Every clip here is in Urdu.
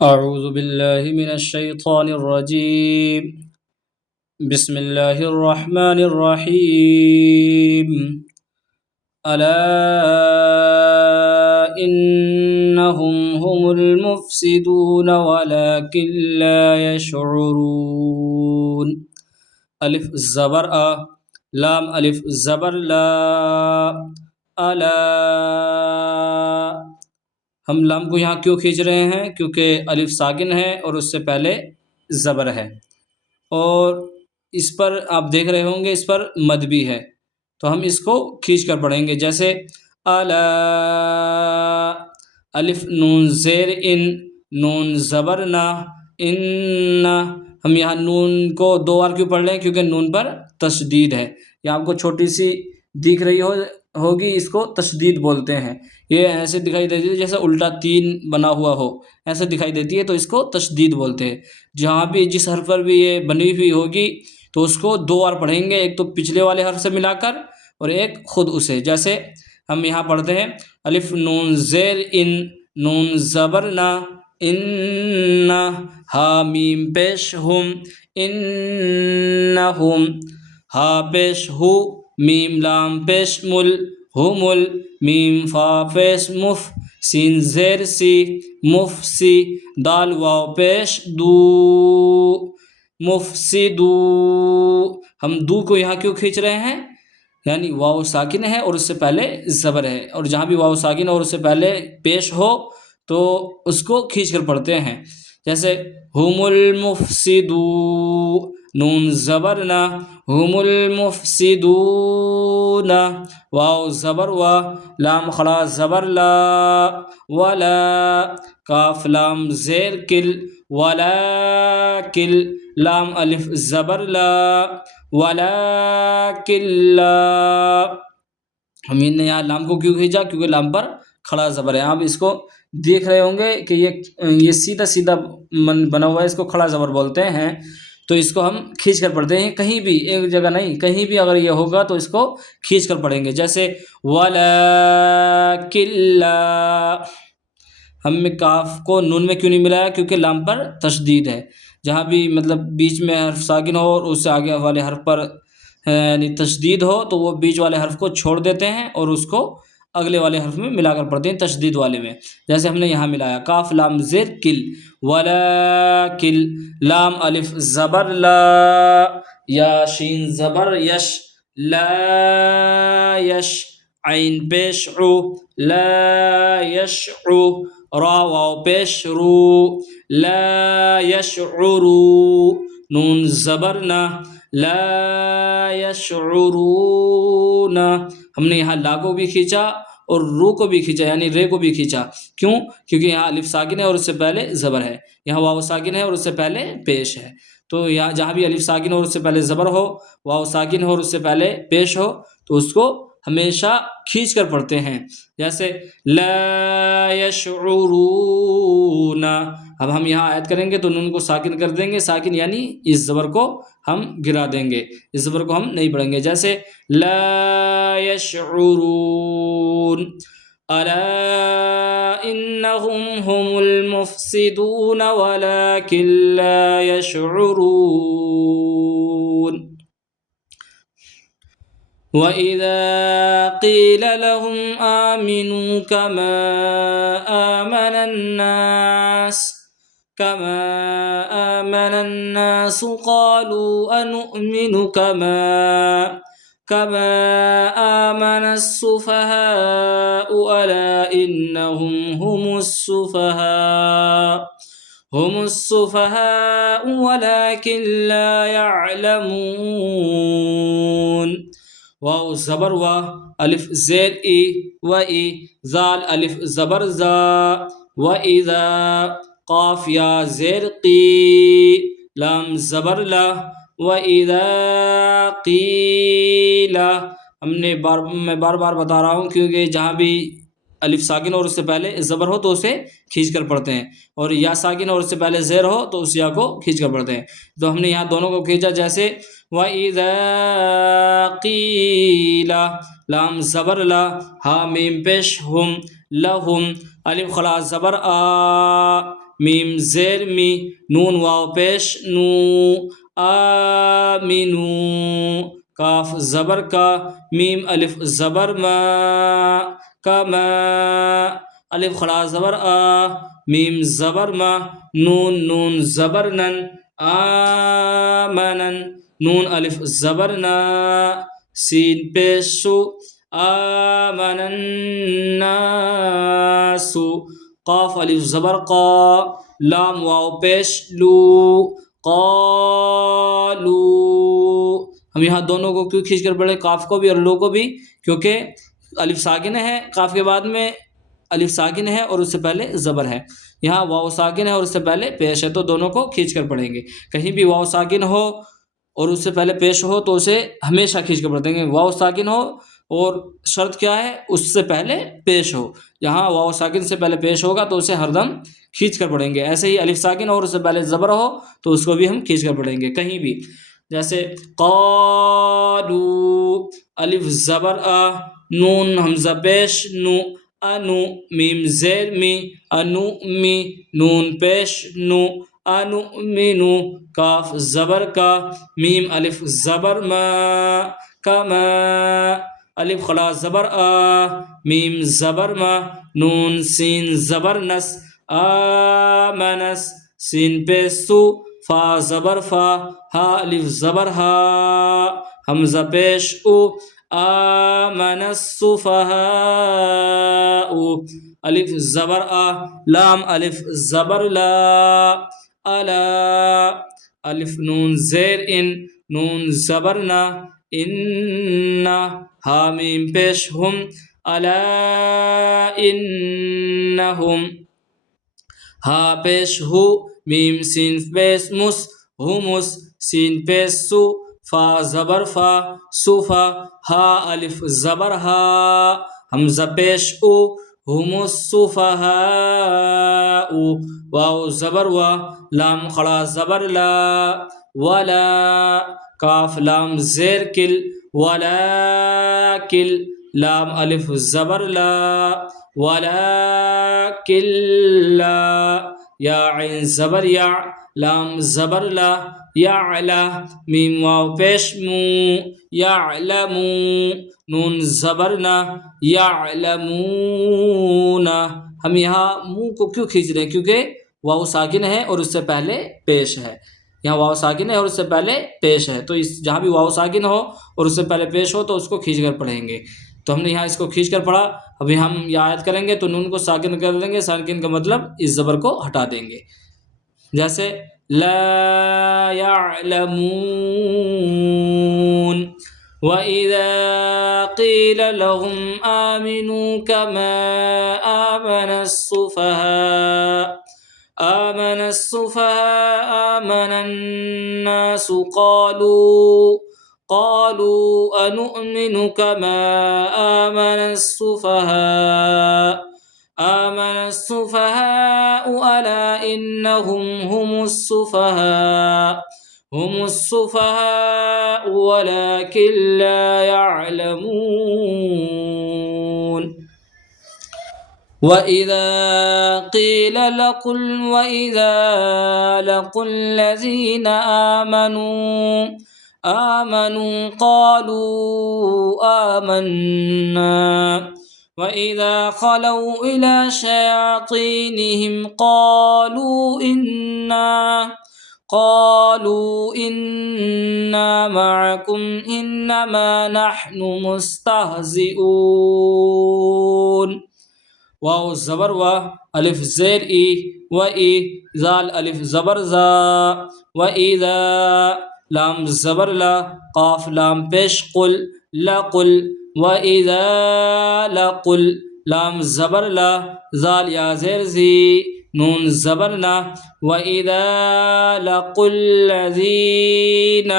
أعوذ بالله من الشيطان الرجيم. بسم الله الرحمن الرحيم. ألا إنهم هم المفسدون ولكن لا يشعرون. ألف زبر أ، لام ألف زبر لا، ألا. ہم لام کو یہاں کیوں کھینچ رہے ہیں؟ کیونکہ الف ساکن ہے اور اس سے پہلے زبر ہے، اور اس پر آپ دیکھ رہے ہوں گے اس پر مد بھی ہے، تو ہم اس کو کھینچ کر پڑھیں گے، جیسے الا، الف نون زیر ان، نون زبر نا، ان. ہم یہاں نون کو دو بار کیوں پڑھ رہے ہیں؟ کیونکہ نون پر تشدید ہے. یہ آپ کو چھوٹی سی دکھ رہی ہوگی، اس کو تشدید بولتے ہیں. یہ ایسے دکھائی دیتی ہے جیسے الٹا تین بنا ہوا ہو، ایسے دکھائی دیتی ہے، تو اس کو تشدید بولتے ہیں. جہاں بھی جس حرف پر بھی یہ بنی ہوئی ہوگی تو اس کو دو بار پڑھیں گے، ایک تو پچھلے والے حرف سے ملا کر اور ایک خود اسے. جیسے ہم یہاں پڑھتے ہیں الف نون زیر ان، نون زبر نا، ان. ہا میم پیش ہم، انہم. ہا پیش ہو، میم لام پیش مل، ہمل. میم فا پیش مف، سین زیر سی، مف سی. دال واو پیش دو، مفسدو. ہم دو کو یہاں کیوں کھینچ رہے ہیں؟ یعنی واو ساکن ہے اور اس سے پہلے زبر ہے، اور جہاں بھی واو ساکن اور اس سے پہلے پیش ہو تو اس کو کھینچ کر پڑھتے ہیں. جیسے ہم المفسدو، نون زبر نا، ہم المفسدون. واو زبر وا، لام خلا زبر لا، ولا. کاف لام زیر کل، ولا کل. لام الف زبر لا، ولا کلا. ہم نے یہاں لام کو کیوں کھینچا؟ کیونکہ لام پر کھڑا زبر ہے. آپ اس کو دیکھ رہے ہوں گے کہ یہ سیدھا سیدھا بنا ہوا ہے، اس کو کھڑا زبر بولتے ہیں. تو اس کو ہم کھینچ کر پڑھتے ہیں، کہیں بھی ایک جگہ نہیں، کہیں بھی اگر یہ ہوگا تو اس کو کھینچ کر پڑھیں گے. جیسے ولا کلا. ہم نے کاف کو نون میں کیوں نہیں ملایا؟ کیونکہ لام پر تشدید ہے. جہاں بھی مطلب بیچ میں حرف ساکن ہو اور اس سے آگے والے حرف پر یعنی تشدید ہو تو وہ بیچ والے حرف کو چھوڑ دیتے ہیں اور اس کو اگلے والے حرف میں ملا کر پڑھتے ہیں، تشدید والے میں. جیسے ہم نے یہاں ملایا کاف لام زیر کل، ولا کل. لام الف زبر لا، یا شین زبر یش، لا یش. عین پیش عو، لا یشعو. را واو پیش رو، لا یشعرو. نون زبر نا، لا یشعرون. ہم نے یہاں لا کو بھی کھینچا اور رو کو بھی کھینچا، یعنی رے کو بھی کھینچا. کیوں؟ کیونکہ یہاں الف ساکن ہے اور اس سے پہلے زبر ہے، یہاں واو ساکن ہے اور اس سے پہلے پیش ہے. تو یہاں جہاں بھی الف ساکن ہو اور اس سے پہلے زبر ہو، واو ساکن ہو اور اس سے پہلے پیش ہو، تو اس کو ہمیشہ کھینچ کر پڑھتے ہیں. جیسے لا یشعرون. اب ہم یہاں آیت کریں گے تو نون کو ساکن کر دیں گے، ساکن یعنی اس زبر کو ہم گرا دیں گے، اس زبر کو ہم نہیں پڑھیں گے. جیسے لا یشعرون. الا انہم هم المفسدون ولكن لا يشعرون. وَإِذَا قِيلَ لَهُمْ آمِنُوا كَمَا آمَنَ النَّاسُ قَالُوا أَنُؤْمِنُ كَمَا آمَنَ السُّفَهَاءُ أَلَا إِنَّهُمْ هم السفهاء ولكن لا يعلمون. واو زبر وا، الف زیر ای و ای. زال الف زبر زا، و اذا. قاف یا زیر قی، لام زبر لا، و اذا قیلا. میں بار بار بتا رہا ہوں کیونکہ جہاں بھی الف ساکن اور اس سے پہلے زبر ہو تو اسے کھینچ کر پڑھتے ہیں، اور یا ساکن اور اس سے پہلے زیر ہو تو اس یا کو کھینچ کر پڑھتے ہیں. تو ہم نے یہاں دونوں کو کھینچا. جیسے وَإِذَا قِيلَ، لام زبر لا، ہا میم پیش ہم، لہم. الف خلا زبر آ، میم زیر می نون واو پیش نو آمنو کاف زبر کا میم الف زبر ما کما الف خلا زبر آ میم زبر ما نون زبر نن آمنن نون الف زبر نا سین پیش سو آمن الناس قاف الف زبر قا لام واو پیش لو قالو ہم یہاں دونوں کو کیوں کھینچ کر پڑھے قاف کو بھی اور لو کو بھی کیونکہ الف ساکن ہے قاف کے بعد میں الف ساکن ہے اور اس سے پہلے زبر ہے یہاں واو ساکن ہے اور اس سے پہلے پیش ہے تو دونوں کو کھینچ کر پڑھیں گے کہیں بھی واو ساکن ہو اور اس سے پہلے پیش ہو تو اسے ہمیشہ کھینچ کر پڑھیں گے واو ساکن ہو اور شرط کیا ہے اس سے پہلے پیش ہو یہاں واو ساکن سے پہلے پیش ہوگا تو اسے ہر دم کھینچ کر پڑھیں گے ایسے ہی الف ساکن اور اس سے پہلے زبر ہو تو اس کو بھی ہم کھینچ کر پڑھیں گے کہیں بھی جیسے قالو الف زبر آ نون حمزہ پیش نو انو میم زیر می انو می نون پیش نو انؤمنو کاف زبر کا میم الف زبر ما کما الف خلا زبر آ میم زبر ما نون سین زبر نس آمنس سین پیش سو فا زبر فا ہا الف زبر ہا حمزہ پیش او آمن السفہاء الف زبر آ لام الف زبر لا الا الف نون زیر ان نون زبر نا ان ہا میم پیش ہم الا انہم ہا پیش ہو میم سین پیش مس ہمس سین پیش سو فا زبر فا صوفا ہا الف زبر ہا حمزہ پیش او ہم السفہاء واو زبر وا لام خڑا زبر لا ولا کاف لام زیر کل ولاکل لام الف زبر لا ولاکل لا یا عین زبر یا لام زبر لا یعلا میم واو پیش مو یعلمو نون زبر نا یعلمون ہم یہاں منہ کو کیوں کھینچ رہے ہیں کیونکہ واو ساکن ہے اور اس سے پہلے پیش ہے یہاں واو ساکن ہے اور اس سے پہلے پیش ہے تو اس جہاں بھی واو ساکن ہو اور اس سے پہلے پیش ہو تو اس کو کھینچ کر پڑھیں گے تو ہم نے یہاں اس کو کھینچ کر پڑھا ابھی ہم یہ آیت کریں گے تو نون کو ساکن کر دیں گے ساکن کا مطلب اس زبر کو ہٹا دیں گے جیسے لا يعلمون وَإِذَا قِيلَ لَهُمْ آمِنُوا كَمَا آمَنَ السُّفَهَاءُ آمَنَ النَّاسُ قالوا أَنُؤْمِنُ كَمَا آمَنَ السُّفَهَاءُ أَلَا إِنَّهُمْ هم السفهاء ولكن لا يعلمون وإذا لقوا الذين آمنوا قالوا آمنا وإذا خلوا إلى شياطينهم قالوا إنا معكم إنما نحن مستهزئون واو زبر و الف زیر ای و ای زال الف زبر زا و اذا لام زبر لا قاف لام پیش قل لقل و اذا لقل لام زبر لا زال یا زیر زی نون زبر نا و اذا لقوا الذین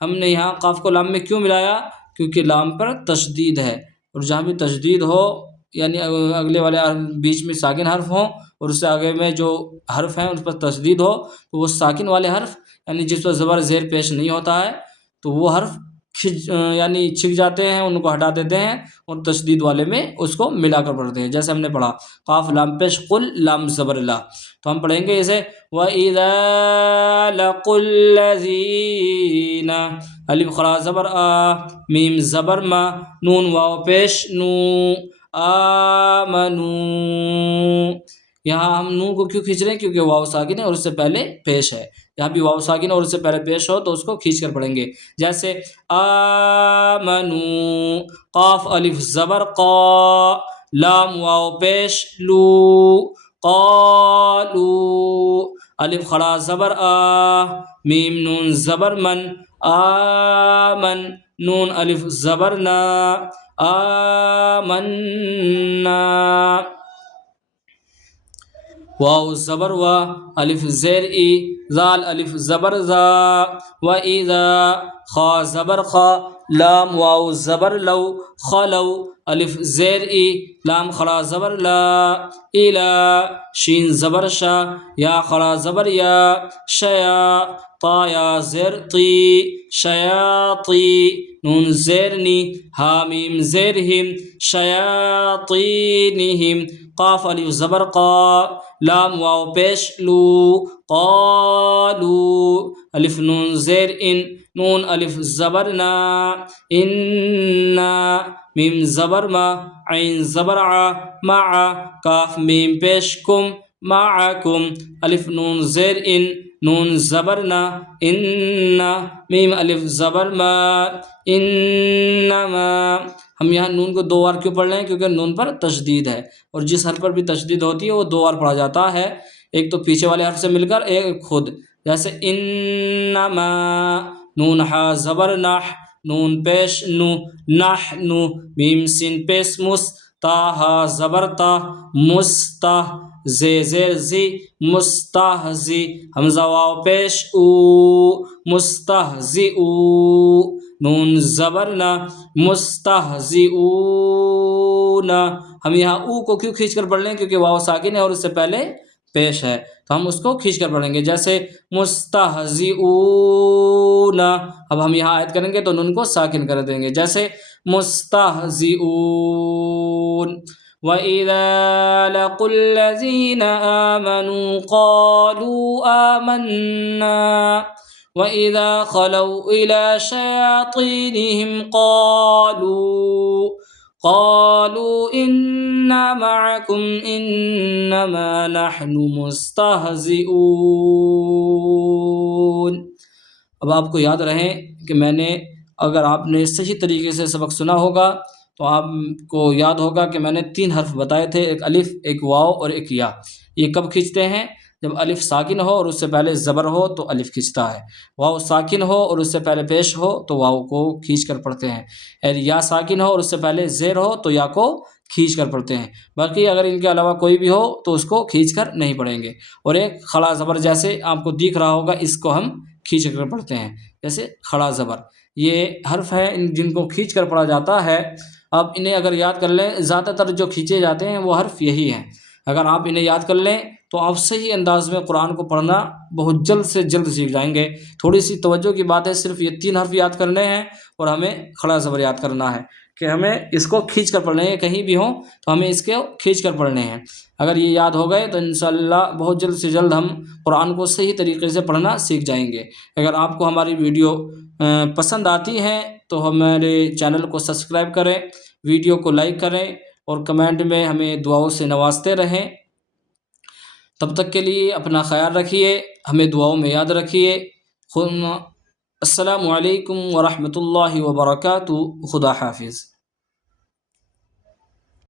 ہم نے یہاں قاف کو لام میں کیوں ملایا کیونکہ لام پر تشدید ہے اور جہاں بھی تشدید ہو یعنی اگلے والے بیچ میں ساکن حرف ہوں اور اس سے آگے میں جو حرف ہیں اس پر تشدید ہو تو وہ ساکن والے حرف یعنی جس پر زبر زیر پیش نہیں ہوتا ہے تو وہ حرف یعنی چھک جاتے ہیں، ان کو ہٹا دیتے ہیں اور تشدید والے میں اس کو ملا کر پڑھتے ہیں. جیسے ہم نے پڑھا قاف لام پیش قل لام زبر لا، تو ہم پڑھیں گے اسے وَإِذَا لَقُوا الَّذِينَ الف خلا زبر آ، میم زبر ما، نون واو پیش نو، آمنو. یہاں ہم نون کو کیوں کھینچ رہے ہیں؟ کیونکہ واو ساکن ہے اور اس سے پہلے پیش ہے. یہاں بھی واو ساکن اور اس سے پہلے پیش ہو تو اس کو کھینچ کر پڑھیں گے. جیسے آمنو، قاف الف زبر قا، لام واو پیش لو، قالو، الف خڑا زبر آ، میم نون زبر من، آمن، نون الف زبر نا، آمنا، واو زبر و، الف زیر ای، زال الف زبر زا، و اذا خا زبر خا، لام واو زبر لو، خلو، الف زیر ای، لام خڑا زبر لا، الا، شین زبر شا، یا خڑا زبر یا، شیا، طا یا زیر طی، شیاطی، نون زیر نی، حامیم زیر ہم، شیاطینہم، قاف الف زبر قا، لام واو پیش لو، قالو، الف نون زیر ان، نون الف زبر نا، انا، میم زبر ما، عین زبر ع، مع، کاف میم پیش کم، معکم، الف نون زیر ان، نون زبر نا، انا، میم الف زبر ما، انما. ہم یہاں نون کو دو بار کیوں پڑھ رہے ہیں؟ کیونکہ نون پر تشدید ہے، اور جس حرف پر بھی تشدید ہوتی ہے وہ دو بار پڑھا جاتا ہے، ایک تو پیچھے والے حرف سے مل کر، ایک خود. جیسے انما، نون ہا زبر نح، نون پیش نو، نحن، میم سین پیش مس، تا ہا زبر تا، مستا، زے زیر زی، مستہزی، حمزہ واو پیش او، مستہزئو، نون زبر نا، مستہزئون. ہم یہاں او کو کیوں کھینچ کر پڑھ لیں؟ کیونکہ واو ساکن ہے اور اس سے پہلے پیش ہے، تو ہم اس کو کھینچ کر پڑھیں گے. جیسے مستہزئون، اب ہم یہاں آیت کریں گے تو نون کو ساکن کر دیں گے. جیسے مستہزئون. وَإِذَا لَقُوا الَّذِينَ آمَنُوا قَالُوا آمَنَّا وَإِذَا خَلَوْا إِلَى شَيَاطِينِهِمْ قالوا إِنَّا مَعَكُمْ إِنَّمَا نَحْنُ مُسْتَهْزِئُونَ. اب آپ کو یاد رہے کہ میں نے، اگر آپ نے صحیح طریقے سے سبق سنا ہوگا تو آپ کو یاد ہوگا کہ میں نے 3 حرف بتائے تھے، ایک الف، ایک واو اور ایک یا. یہ کب کھینچتے ہیں؟ جب الف ساکن ہو اور اس سے پہلے زبر ہو تو الف کھینچتا ہے، واو ساکن ہو اور اس سے پہلے پیش ہو تو واو کو کھینچ کر پڑھتے ہیں، اور یا ساکن ہو اور اس سے پہلے زیر ہو تو یا کو کھینچ کر پڑھتے ہیں. باقی اگر ان کے علاوہ کوئی بھی ہو تو اس کو کھینچ کر نہیں پڑھیں گے. اور ایک کھڑا زبر، جیسے آپ کو دکھ رہا ہوگا، اس کو ہم کھینچ کر پڑھتے ہیں. جیسے کھڑا زبر، یہ حرف ہے جن کو کھینچ کر پڑھا جاتا ہے. آپ انہیں اگر یاد کر لیں، زیادہ تر جو کھینچے جاتے ہیں وہ حرف یہی ہیں. اگر آپ انہیں یاد کر لیں تو آپ صحیح انداز میں قرآن کو پڑھنا بہت جلد سے جلد سیکھ جائیں گے. تھوڑی سی توجہ کی بات ہے، صرف یہ 3 حرف یاد کرنے ہیں اور ہمیں کھڑا زبر یاد کرنا ہے کہ ہمیں اس کو کھینچ کر پڑھنے ہیں. کہیں بھی ہوں تو ہمیں اس کو کھینچ کر پڑھنے ہیں. اگر یہ یاد ہو گئے تو انشاءاللہ بہت جلد سے جلد ہم قرآن کو صحیح طریقے سے پڑھنا سیکھ جائیں گے. اگر آپ کو ہماری ویڈیو پسند آتی ہے تو ہمارے چینل کو سبسکرائب کریں، ویڈیو کو لائک کریں اور کمنٹ میں ہمیں دعاؤں سے نوازتے رہیں. تب تک کے لیے اپنا خیال رکھیے، ہمیں دعاؤں میں یاد رکھیے. السلام علیکم ورحمۃ اللہ وبرکاتہ. خدا حافظ.